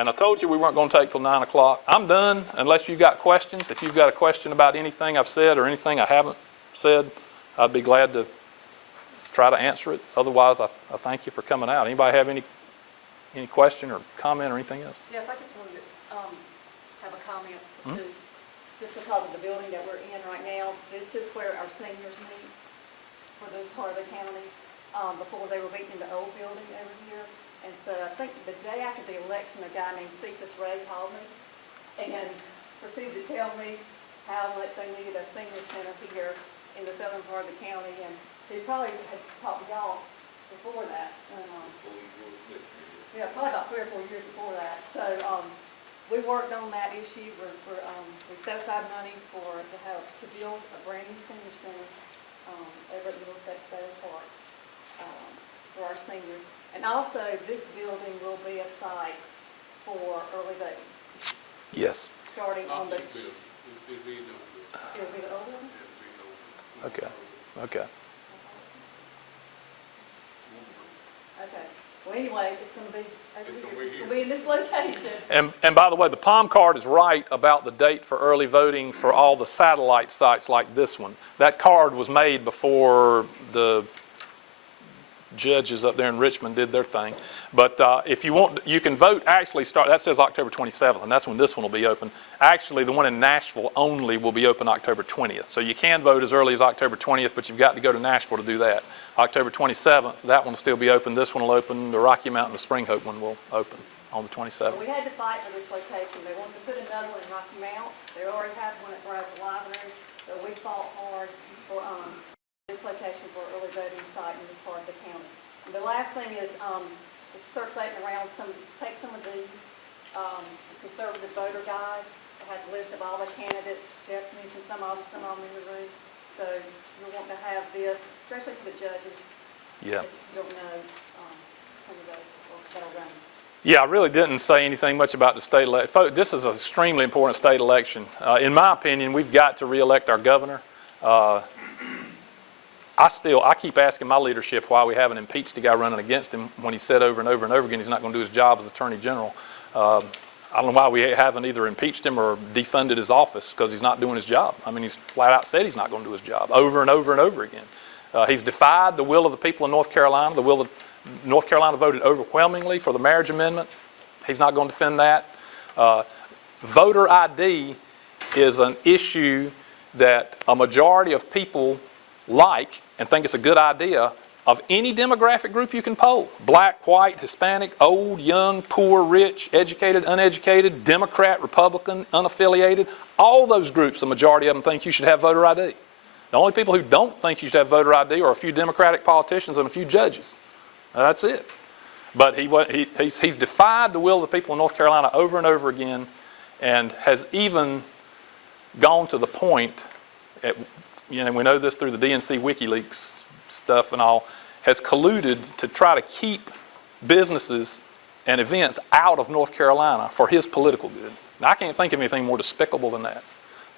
And I told you we weren't going to take till 9 o'clock. I'm done unless you've got questions. If you've got a question about anything I've said or anything I haven't said, I'd be glad to try to answer it. Otherwise, I thank you for coming out. Anybody have any question or comment or anything else? Yes, I just wanted to have a comment too. Just because of the building that we're in right now, this is where our seniors meet for this part of the county. Before they were meeting in the old building over here. And so I think the day after the election, a guy named Cephas Ray called me and proceeded to tell me how much they needed a senior center here in the southern part of the county. And he probably had talked to y'all before that. Yeah, probably about 3 or 4 years before that. So we worked on that issue. We set aside money to build a brand new senior center over at Middle State Park for our seniors. And also, this building will be a site for early voting. Yes. Starting on the... It'll be the old building. It'll be the old building? Okay. Okay. Okay. Well, anyway, it's going to be in this location. And by the way, the palm card is right about the date for early voting for all the satellite sites like this one. That card was made before the judges up there in Richmond did their thing. But if you want, you can vote, actually start, that says October 27th, and that's when this one will be open. Actually, the one in Nashville only will be open October 20th. So you can vote as early as October 20th, but you've got to go to Nashville to do that. October 27th, that one will still be open. This one will open. The Rocky Mountain, the Spring Hope one will open on the 27th. We had to fight for this location. They wanted to put another one in Rocky Mount. They already had one at Raleigh Library, so we fought hard for this location for an early voting site in this part of the county. And the last thing is circulating around take some of these conservative voter guides. It has a list of all the candidates. Jeff mentioned some of them in the room. So you'll want to have this, especially for the judges. Yeah. You don't know some of those that'll run. Yeah, I really didn't say anything much about the state election. This is an extremely important state election. In my opinion, we've got to re-elect our governor. I keep asking my leadership why we haven't impeached the guy running against him when he said over and over and over again he's not going to do his job as Attorney General. I don't know why we haven't either impeached him or defunded his office, because he's not doing his job. I mean, he's flat out said he's not going to do his job over and over and over again. He's defied the will of the people in North Carolina. North Carolina voted overwhelmingly for the marriage amendment. He's not going to defend that. Voter ID is an issue that a majority of people like and think it's a good idea of any demographic group you can poll. Black, white, Hispanic, old, young, poor, rich, educated, uneducated, Democrat, Republican, unaffiliated. All those groups, the majority of them think you should have voter ID. The only people who don't think you should have voter ID are a few Democratic politicians and a few judges. That's it. But he's defied the will of the people in North Carolina over and over again, and has even gone to the point, we know this through the DNC WikiLeaks stuff and all, has colluded to try to keep businesses and events out of North Carolina for his political good. Now, I can't think of anything more despicable than that.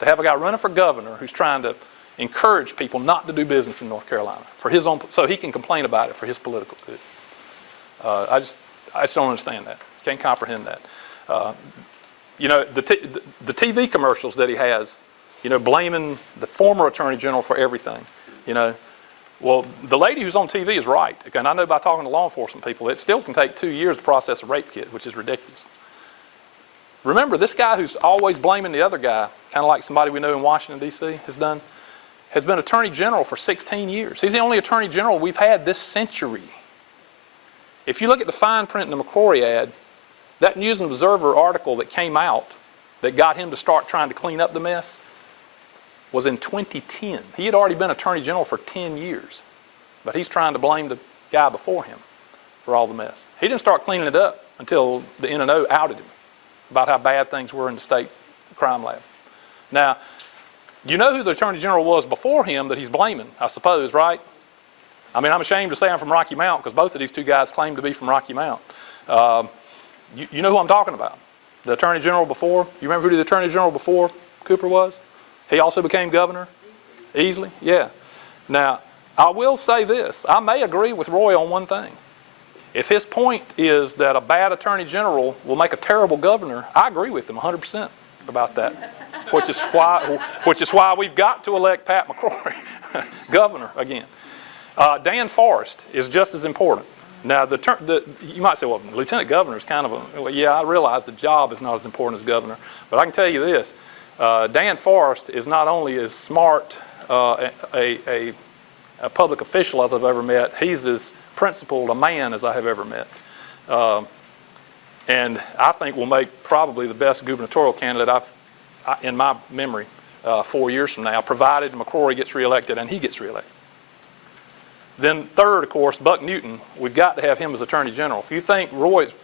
To have a guy running for governor who's trying to encourage people not to do business in North Carolina for his own, so he can complain about it for his political good. I just don't understand that. Can't comprehend that. The TV commercials that he has, blaming the former Attorney General for everything, Well, the lady who's on TV is right. And I know by talking to law enforcement people, it still can take 2 years to process a rape kit, which is ridiculous. Remember, this guy who's always blaming the other guy, kind of like somebody we know in Washington, D.C. has been Attorney General for 16 years. He's the only Attorney General we've had this century. If you look at the fine print in the McCrory ad, that News and Observer article that came out that got him to start trying to clean up the mess was in 2010. He had already been Attorney General for 10 years, but he's trying to blame the guy before him for all the mess. He didn't start cleaning it up until the N&O outed him about how bad things were in the state crime lab. Now, you know who the Attorney General was before him that he's blaming, I suppose, right? I mean, I'm ashamed to say I'm from Rocky Mount because both of these two guys claim to be from Rocky Mount. You know who I'm talking about? The Attorney General before? You remember who the Attorney General before Cooper was? He also became governor? Easily? Yeah. Now, I will say this. I may agree with Roy on one thing. If his point is that a bad attorney general will make a terrible governor, I agree with him 100% about that, which is why we've got to elect Pat McCrory governor again. Dan Forrest is just as important. Now, you might say, well, lieutenant governor is kind of a, well, yeah, I realize the job is not as important as governor, but I can tell you this, Dan Forrest is not only as smart a public official as I've ever met, he's as principled a man as I have ever met. And I think will make probably the best gubernatorial candidate in my memory 4 years from now, provided McCrory gets reelected and he gets reelected. Then third, of course, Buck Newton, we've got to have him as Attorney General. If you think Roy's,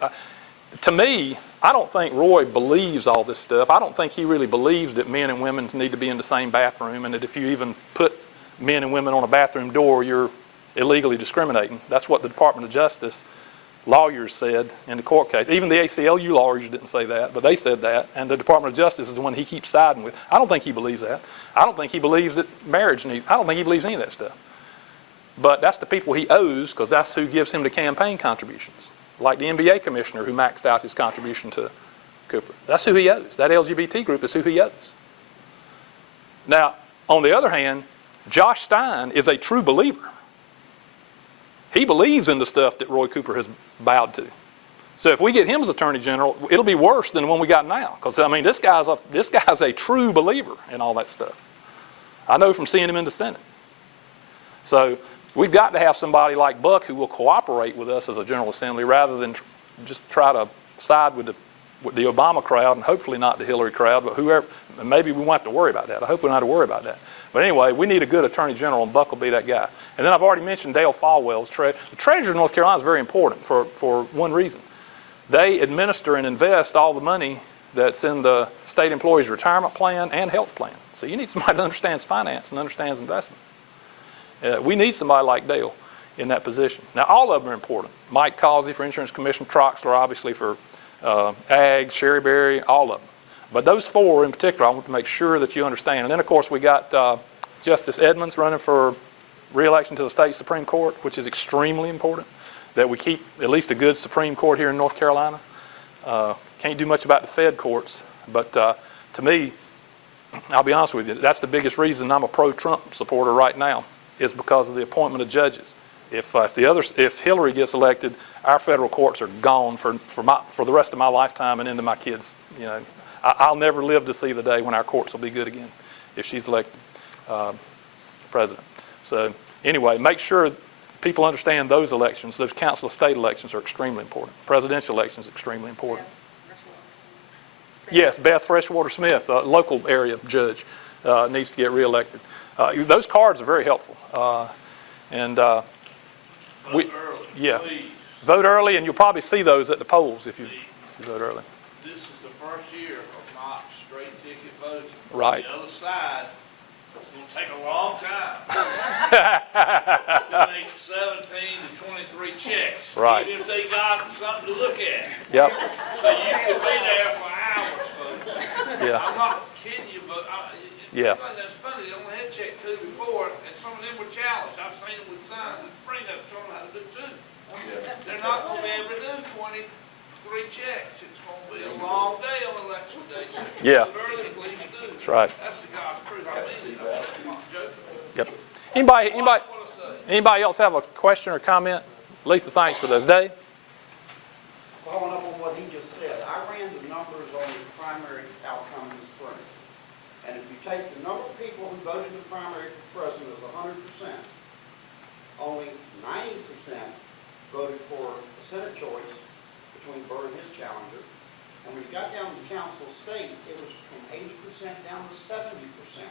to me, I don't think Roy believes all this stuff. I don't think he really believes that men and women need to be in the same bathroom, and that if you even put men and women on a bathroom door, you're illegally discriminating. That's what the Department of Justice lawyers said in the court case. Even the ACLU lawyers didn't say that, but they said that, and the Department of Justice is the one he keeps siding with. I don't think he believes that. I don't think he believes that marriage needs, I don't think he believes any of that stuff. But that's the people he owes, because that's who gives him the campaign contributions. Like the NBA commissioner who maxed out his contribution to Cooper. That's who he owes. That LGBT group is who he owes. Now, on the other hand, Josh Stein is a true believer. He believes in the stuff that Roy Cooper has bowed to. So if we get him as Attorney General, it'll be worse than the one we got now. Because, I mean, this guy's a true believer in all that stuff. I know from seeing him in the Senate. So we've got to have somebody like Buck who will cooperate with us as a General Assembly rather than just try to side with the Obama crowd, and hopefully not the Hillary crowd, but whoever. Maybe we won't have to worry about that. I hope we don't have to worry about that. But anyway, we need a good Attorney General, and Buck will be that guy. And then I've already mentioned Dale Folwell's the Treasurer of North Carolina is very important for one reason. They administer and invest all the money that's in the state employees' retirement plan and health plan. So you need somebody that understands finance and understands investments. We need somebody like Dale in that position. Now, all of them are important. Mike Causey for Insurance Commission, Troxler obviously for Ag, Sherry Berry, all of them. But those four in particular, I want to make sure that you understand. And then, of course, we got Justice Edmonds running for re-election to the state Supreme Court, which is extremely important, that we keep at least a good Supreme Court here in North Carolina. Can't do much about the Fed courts, but to me, I'll be honest with you, that's the biggest reason I'm a pro-Trump supporter right now, is because of the appointment of judges. If Hillary gets elected, our federal courts are gone for the rest of my lifetime and into my kids. You know, I'll never live to see the day when our courts will be good again if she's elected president. So anyway, make sure people understand those elections, those council of state elections are extremely important. Presidential elections are extremely important. Yes, Beth Freshwater Smith, a local area judge, needs to get reelected. Those cards are very helpful. Vote early, yeah, please. vote early, and you'll probably see those at the polls if you vote early. This is the first year of not straight ticket voting. Right. On the other side, it's going to take a long time to make 17 to 23 checks. Right. Even if they got something to look at. Yep. So you could be there for hours, folks. Yeah. I'm not kidding you, but Yeah. that's funny. They only had check two before, and some of them were challenged. I've seen them with signs that bring up showing them how to do two. They're not going to be able to do 23 checks. It's going to be a long day on election day. So if you Yeah. do it early, please do. That's right. That's the God's truth. I mean it. I'm not joking. Yep. Anybody Watch what I say. anybody else have a question or comment? Lisa, thanks for those. Dave? Following up on what he just said, I ran the numbers on the primary outcome in the spring. And if you take the number of people who voted in the primary for president as 100%, only 90% voted for the Senate choice between Byrd and his challenger. And when you got down to the council of state, it was from 80% down to 70%.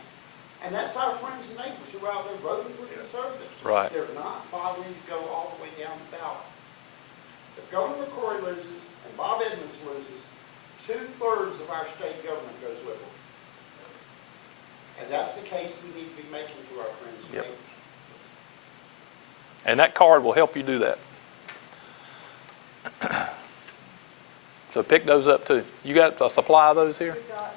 And that's our friends and neighbors who are out there voting for conservatives. Right. They're not bothering to go all the way down the ballot. If Governor McCrory loses and Bob Edmonds loses, 2/3 of our state government goes with him. And that's the case we need to be making to our friends and Yep. neighbors. And that card will help you do that. So pick those up too. You got a supply of those here? We've got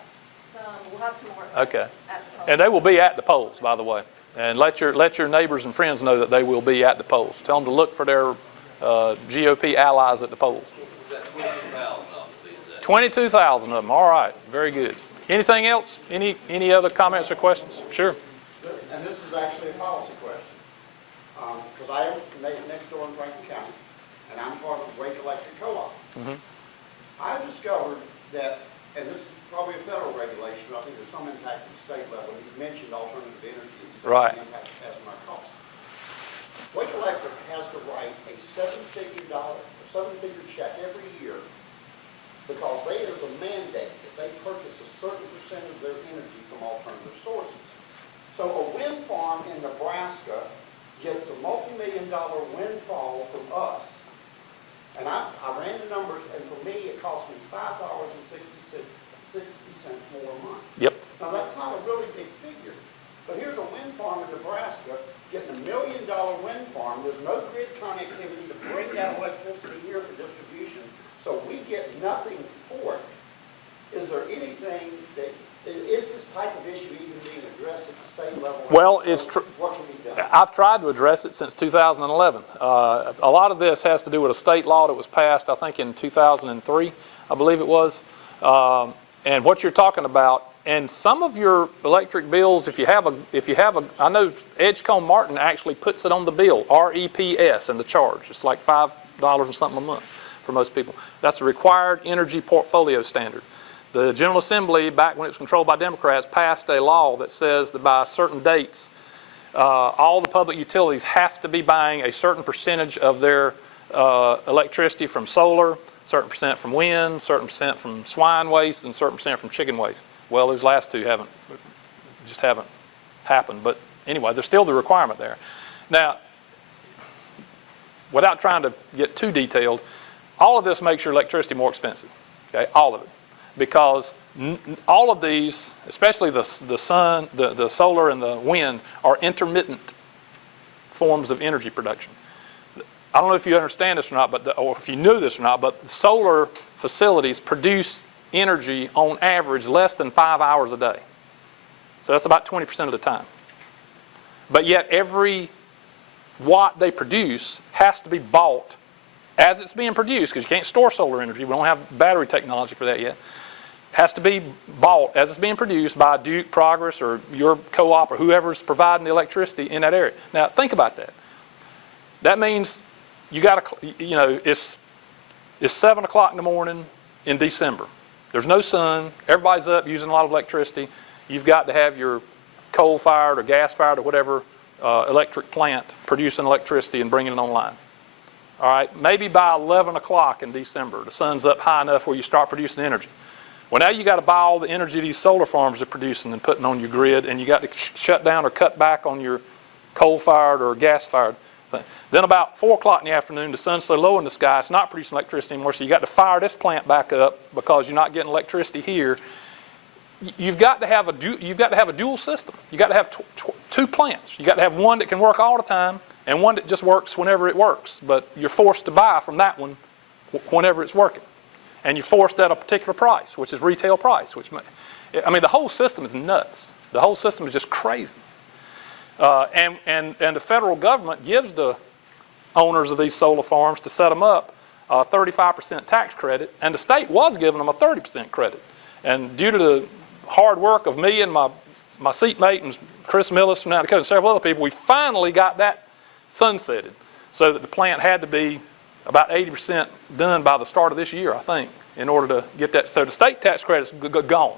some, we'll have some more. Okay. at the polls. And they will be at the polls, by the way. And let your neighbors and friends know that they will be at the polls. Tell them to look for their GOP allies at the polls. Was that 22,000 of them, is that? 22,000 of them. All right, very good. Anything else? Any other comments or questions? Sure. And this is actually a policy question. Because I am next door in Franklin County, and I'm part of the Wake Electric Co-op. I discovered that, and this is probably a federal regulation, but I think there's some impact at the state level. You mentioned alternative energy and stuff, Right. the impact it has on our costs. Wake Electric has to write a seven-figure check every year because there's a mandate that they purchase a certain percent of their energy from alternative sources. So a wind farm in Nebraska gets a multi-million-dollar windfall from us. And I ran the numbers, and for me, it cost me $5.60 more a month. Yep. Now, that's not a really big figure, but here's a wind farm in Nebraska getting $1 million wind farm. There's no grid connectivity to bring that electricity here for distribution, so we get nothing for it. Is there anything that, is this type of issue even being addressed at the state level? Well, it's true. What can be done? I've tried to address it since 2011. A lot of this has to do with a state law that was passed, I think, in 2003, I believe it was. And what you're talking about, and some of your electric bills, if you have a, I know Edgecombe Martin actually puts it on the bill, REPS, and the charge. It's like $5 or something a month for most people. That's a required energy portfolio standard. The General Assembly, back when it was controlled by Democrats, passed a law that says that by certain dates, all the public utilities have to be buying a certain percentage of their electricity from solar, certain percent from wind, certain percent from swine waste, and certain percent from chicken waste. Well, those last two haven't happened. But anyway, there's still the requirement there. Now, without trying to get too detailed, all of this makes your electricity more expensive. Okay, all of it. Because all of these, especially the sun, the solar, and the wind, are intermittent forms of energy production. I don't know if you understand this or not, or if you knew this or not, but solar facilities produce energy on average less than 5 hours a day. So that's about 20% of the time. But yet every watt they produce has to be bought as it's being produced, because you can't store solar energy. We don't have battery technology for that yet. It has to be bought as it's being produced by Duke, Progress, or your co-op, or whoever's providing the electricity in that area. Now, think about that. That means you got to, you know, it's 7 o'clock in the morning in December. There's no sun. Everybody's up using a lot of electricity. You've got to have your coal-fired or gas-fired or whatever electric plant producing electricity and bringing it online. All right, maybe by 11 o'clock in December, the sun's up high enough where you start producing energy. Well, now you got to buy all the energy these solar farms are producing and putting on your grid, and you got to shut down or cut back on your coal-fired or gas-fired thing. Then about 4 o'clock in the afternoon, the sun's so low in the sky, it's not producing electricity anymore, so you got to fire this plant back up because you're not getting electricity here. You've got to have a dual system. You got to have two plants. You got to have one that can work all the time and one that just works whenever it works. But you're forced to buy from that one whenever it's working, and you're forced at a particular price, which is retail price. I mean, the whole system is nuts. The whole system is just crazy. And the federal government gives the owners of these solar farms to set them up a 35% tax credit, and the state was giving them a 30% credit. And due to the hard work of me and my seatmate and Chris Millis from South Dakota and several other people, we finally got that sunsetted so that the plant had to be about 80% done by the start of this year, I think, in order to get that. So the state tax credit's gone.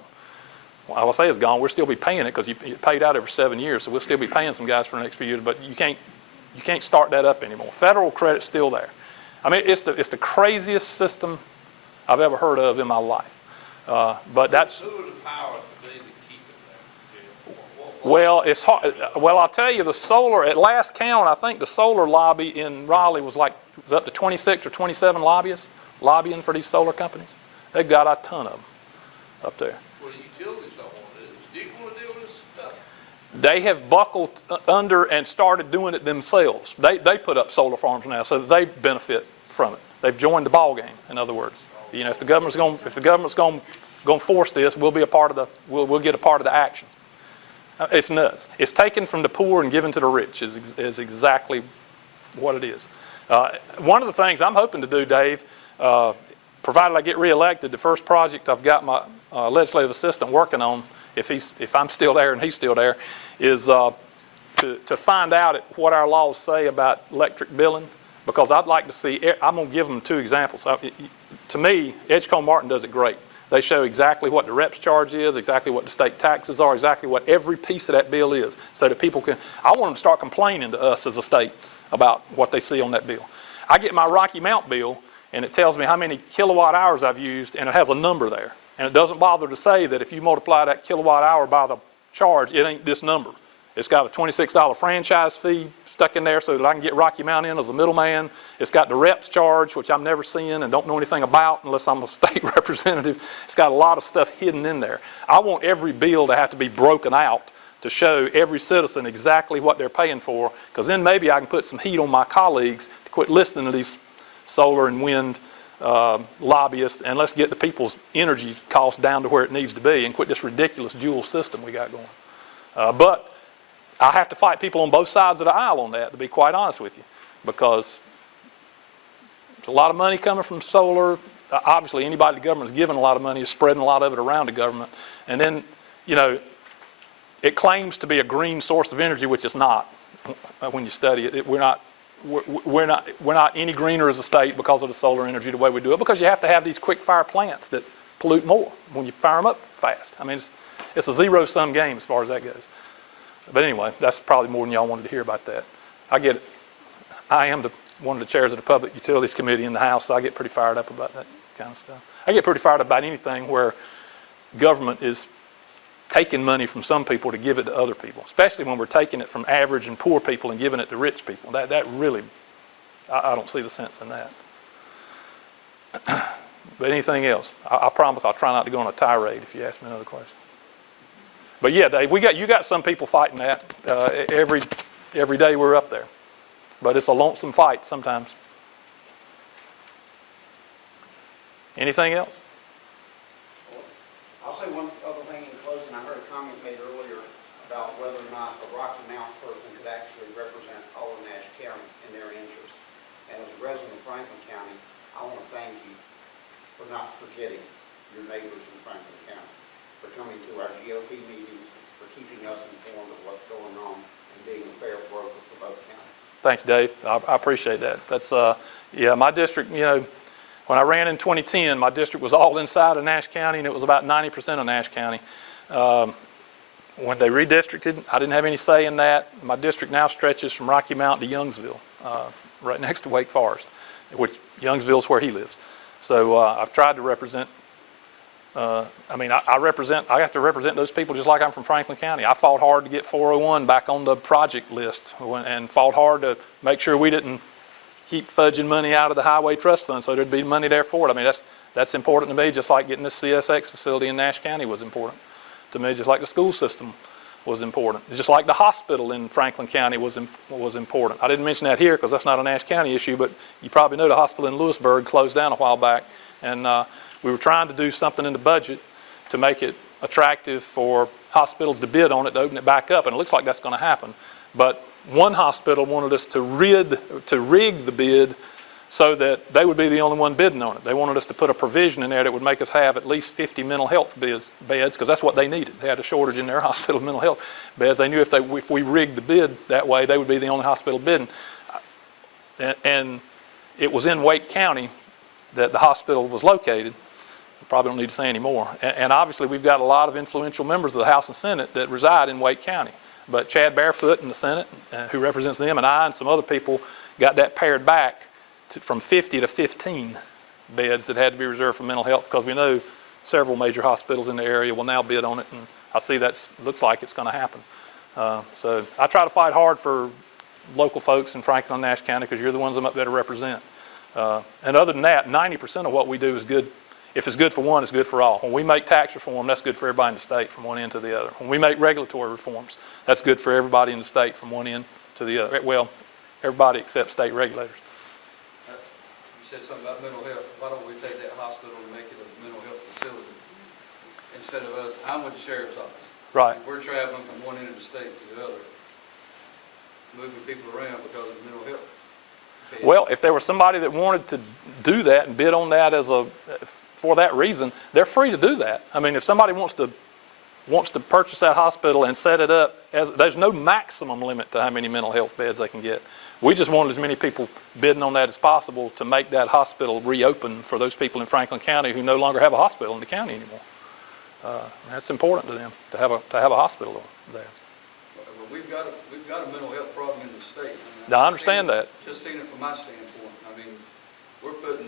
Well, I will say it's gone. We'll still be paying it because you paid out over 7 years, so we'll still be paying some guys for the next few years, but you can't start that up anymore. Federal credit's still there. I mean, it's the craziest system I've ever heard of in my life. But that's... Who are the powers to be to keep it there? Well, it's hard. Well, I'll tell you, the solar, at last count, I think the solar lobby in Raleigh was up to 26 or 27 lobbyists lobbying for these solar companies. They've got a ton of them up there. Well, the utilities don't want to do this. Do you want to deal with this stuff? They have buckled under and started doing it themselves. They put up solar farms now, so that they benefit from it. They've joined the ball game, in other words. You know, if the government's going to force this, we'll get a part of the action. It's nuts. It's taken from the poor and given to the rich is exactly what it is. One of the things I'm hoping to do, Dave, provided I get reelected, the first project I've got my legislative assistant working on, if I'm still there and he's still there, is to find out what our laws say about electric billing, because I'd like to see, I'm going to give them 2 examples. To me, Edgecombe Martin does it great. They show exactly what the reps charge is, exactly what the state taxes are, exactly what every piece of that bill is, so that people can, I want them to start complaining to us as a state about what they see on that bill. I get my Rocky Mount bill, and it tells me how many kilowatt hours I've used, and it has a number there. And it doesn't bother to say that if you multiply that kilowatt hour by the charge, it ain't this number. It's got a $26 franchise fee stuck in there so that I can get Rocky Mount in as a middleman. It's got the reps charge, which I'm never seeing and don't know anything about unless I'm a state representative. It's got a lot of stuff hidden in there. I want every bill to have to be broken out to show every citizen exactly what they're paying for, because then maybe I can put some heat on my colleagues to quit listening to these solar and wind lobbyists, and let's get the people's energy costs down to where it needs to be and quit this ridiculous dual system we got going. But I have to fight people on both sides of the aisle on that, to be quite honest with you, because there's a lot of money coming from solar. Obviously, anybody the government's giving a lot of money is spreading a lot of it around the government. And then, you know, it claims to be a green source of energy, which it's not when you study it. We're not any greener as a state because of the solar energy the way we do it, because you have to have these quick fire plants that pollute more when you fire them up fast. I mean, it's a zero-sum game as far as that goes. But anyway, that's probably more than y'all wanted to hear about that. I get it. I am one of the chairs of the Public Utilities Committee in the House, so I get pretty fired up about that kind of stuff. I get pretty fired up about anything where government is taking money from some people to give it to other people, especially when we're taking it from average and poor people and giving it to rich people. That really, I don't see the sense in that. But anything else? I promise I'll try not to go on a tirade if you ask me another question. But yeah, Dave, you got some people fighting that every day we're up there. But it's a lonesome fight sometimes. Anything else? I'll say one other thing in closing. I heard a comment made earlier about whether or not a Rocky Mount person could actually represent all of Nash County in their interest. And as a resident of Franklin County, I want to thank you for not forgetting your neighbors in Franklin County, for coming to our GOP meetings, for keeping us informed of what's going on, and being a fair broker for both counties. Thanks, Dave. I appreciate that. That's, yeah, my district, you know, when I ran in 2010, my district was all inside of Nash County, and it was about 90% of Nash County. When they redistricted, I didn't have any say in that. My district now stretches from Rocky Mount to Youngsville, right next to Wake Forest, which Youngsville's where he lives. So I've tried to represent, I have to represent those people just like I'm from Franklin County. I fought hard to get 401 back on the project list and fought hard to make sure we didn't keep fudging money out of the highway trust fund so there'd be money there for it. I mean, that's important to me, just like getting this CSX facility in Nash County was important to me, just like the school system was important. Just like the hospital in Franklin County was important. I didn't mention that here because that's not a Nash County issue, but you probably know the hospital in Lewisburg closed down a while back, and we were trying to do something in the budget to make it attractive for hospitals to bid on it, to open it back up, and it looks like that's going to happen. But one hospital wanted us to rig the bid so that they would be the only one bidding on it. They wanted us to put a provision in there that would make us have at least 50 mental health beds, because that's what they needed. They had a shortage in their hospital of mental health beds. They knew if we rigged the bid that way, they would be the only hospital bidding. And it was in Wake County that the hospital was located. I probably don't need to say any more. And obviously we've got a lot of influential members of the House and Senate that reside in Wake County. But Chad Barefoot in the Senate, who represents them, and I and some other people got that pared back from 50 to 15 beds that had to be reserved for mental health, because we know several major hospitals in the area will now bid on it, and I see that looks like it's going to happen. So I try to fight hard for local folks in Franklin and Nash County, because you're the ones I'm up there to represent. And other than that, 90% of what we do is good. If it's good for one, it's good for all. When we make tax reform, that's good for everybody in the state from one end to the other. When we make regulatory reforms, that's good for everybody in the state from one end to the other. Well, everybody except state regulators. You said something about mental health. Why don't we take that hospital and make it a mental health facility instead of us? I'm with the sheriff's office. Right. We're traveling from one end of the state to the other, moving people around because of mental health. Well, if there was somebody that wanted to do that and bid on that for that reason, they're free to do that. I mean, if somebody wants to purchase that hospital and set it up there's no maximum limit to how many mental health beds they can get. We just wanted as many people bidding on that as possible to make that hospital reopen for those people in Franklin County who no longer have a hospital in the county anymore. That's important to them to have a hospital there. Well, we've got a mental health problem in the state. Now, I understand that. Just seeing it from my standpoint. I mean, we're putting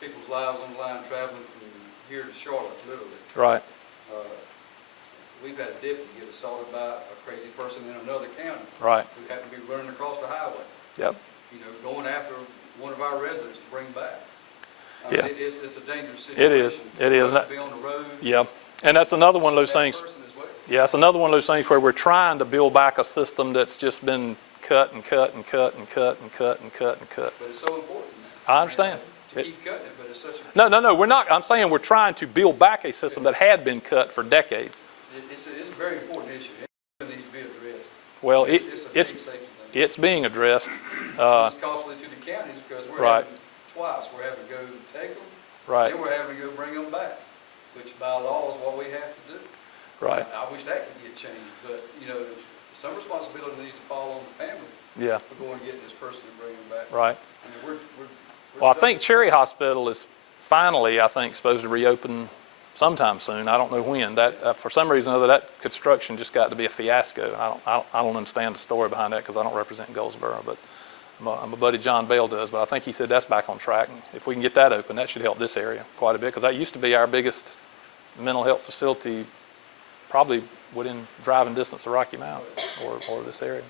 people's lives on the line traveling from here to Charlotte, literally. Right. We've had a deputy get assaulted by a crazy person in another county. Right. Who happened to be running across the highway. Yep. You know, going after one of our residents to bring back. Yeah. It's a dangerous situation. It is. It is. To be on the road. Yeah. And that's another one of those things. Person as well. Yeah, it's another one of those things where we're trying to build back a system that's just been cut and cut and cut and cut and cut and cut and cut. But it's so important. I understand. To keep cutting it, but it's such a. No, we're not. I'm saying we're trying to build back a system that had been cut for decades. It's a very important issue. It needs to be addressed. Well, It's a big safety thing. it's being addressed. It's costly to the counties because we're Right. having twice. We're having to go take them. Right. Then we're having to go bring them back, which by law is what we have to do. Right. I wish that could get changed, but, you know, some responsibility needs to fall on the family Yeah. for going and getting this person and bringing them back. Right. I mean, we're Well, I think Cherry Hospital is finally, I think, supposed to reopen sometime soon. I don't know when. That for some reason or other, that construction just got to be a fiasco. I don't understand the story behind that because I don't represent Goldsboro, but my buddy John Bell does. But I think he said that's back on track. And if we can get that open, that should help this area quite a bit because that used to be our biggest mental health facility, probably within driving distance of Rocky Mount or this area.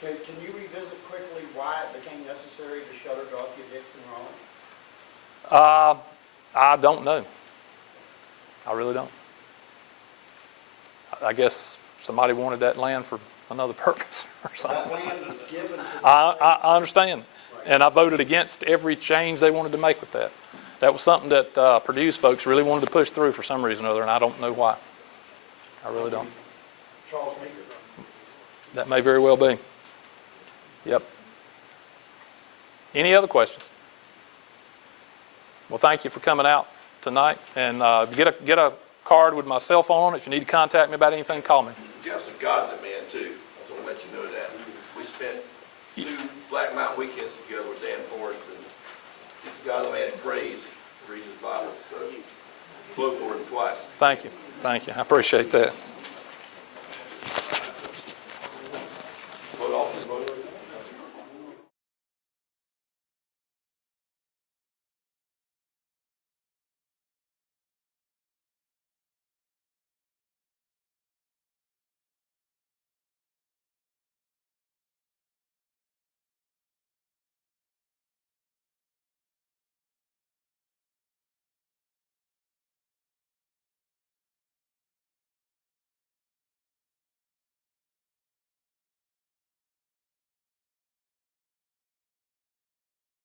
Can you revisit quickly why it became necessary to shutter Dorothea Dixon Raleigh? I don't know. I really don't. I guess somebody wanted that land for another purpose or something. That land was given to the I understand. And I voted against every change they wanted to make with that. That was something that Purdue's folks really wanted to push through for some reason or other, and I don't know why. I really don't. Charles Meeker. That may very well be. Yep. Any other questions? Well, thank you for coming out tonight, and get a card with my cell phone on it. If you need to contact me about anything, call me. Jeff's a godly man too. I just want to let you know that. We spent 2 Black Mountain weekends together with Dan Forrest, and he's a godly man that prays, reads his Bible. So, blow for him twice. Thank you. Thank you. I appreciate that.